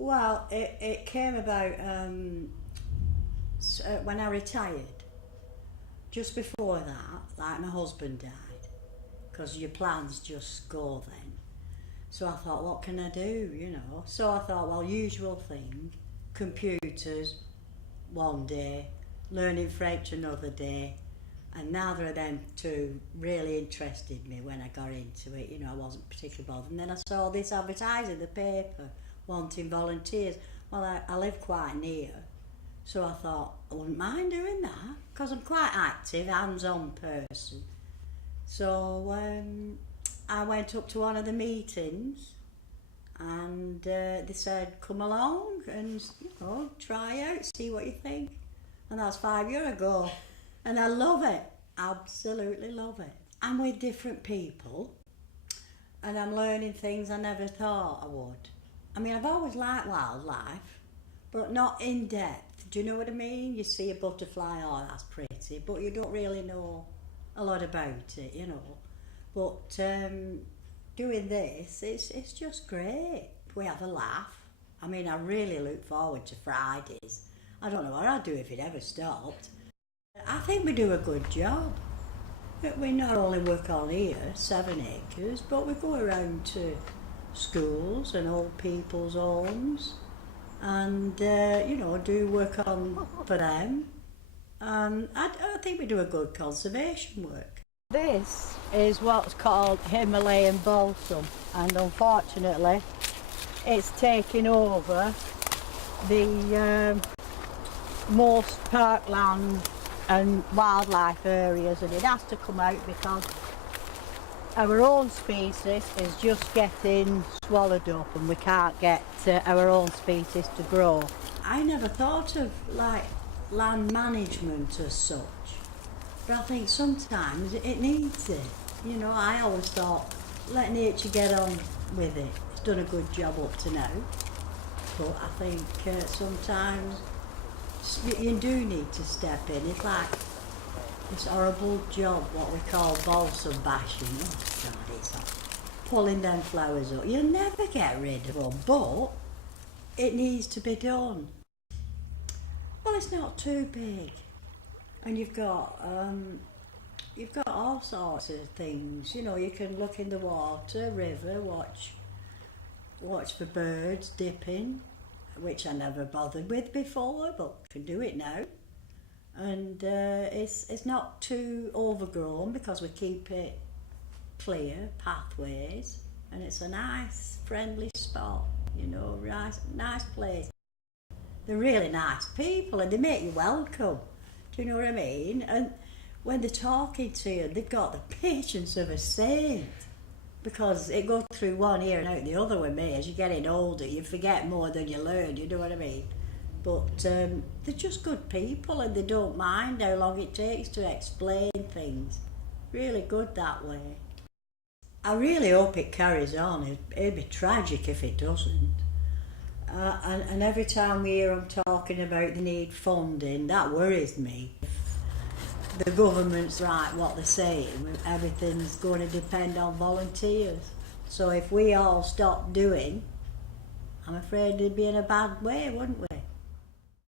Well, it came about when I retired. Just before that, like my husband died, because your plans just go then. So I thought, what can I do, you know? So I thought, well, usual thing, computers one day, learning French another day, and neither of them two really interested me when I got into it. You know, I wasn't particularly bothered. And then I saw this advertising in the paper wanting volunteers. Well, I live quite near, so I thought I wouldn't mind doing that because I'm quite active, hands-on person. So I went up to one of the meetings and they said, come along and, you know, try out, see what you think. And that's 5 years ago. And I love it, absolutely love it. I'm with different people and I'm learning things I never thought I would. I mean, I've always liked wildlife, but not in depth. Do you know what I mean? You see a butterfly, oh, that's pretty, but you don't really know a lot about it, you know. But doing this, it's just great. We have a laugh. I mean, I really look forward to Fridays. I don't know what I'd do if it ever stopped. I think we do a good job. We not only work on here, 7 acres, but we go around to schools and old people's homes and, you know, do work on for them. And I think we do a good conservation work. This is what's called Himalayan balsam, and unfortunately it's taking over the most parkland and wildlife areas, and it has to come out because our own species is just getting swallowed up and we can't get our own species to grow. I never thought of like land management as such, but I think sometimes it needs it. You know, I always thought, let nature get on with it. It's done a good job up to now, but I think sometimes you do need to step in. It's like this horrible job, what we call balsam bashing. Oh God, it's like pulling them flowers up. You'll never get rid of them, but it needs to be done. Well, it's not too big, and you've got all sorts of things. You know, you can look in the water, river, watch for birds dipping, which I never bothered with before, but can do it now. And it's not too overgrown because we keep it clear, pathways, and it's a nice, friendly spot. You know, nice place. They're really nice people and they make you welcome. Do you know what I mean? And when they're talking to you, they've got the patience of a saint, because it goes through one ear and out the other with me. As you're getting older, you forget more than you learn, you know what I mean? But they're just good people and they don't mind how long it takes to explain things. Really good that way. I really hope it carries on. It'd be tragic if it doesn't. And every time we hear them talking about the need funding, that worries me. The government's right what they're saying, everything's going to depend on volunteers. So if we all stop doing, I'm afraid it'd be in a bad way, wouldn't we?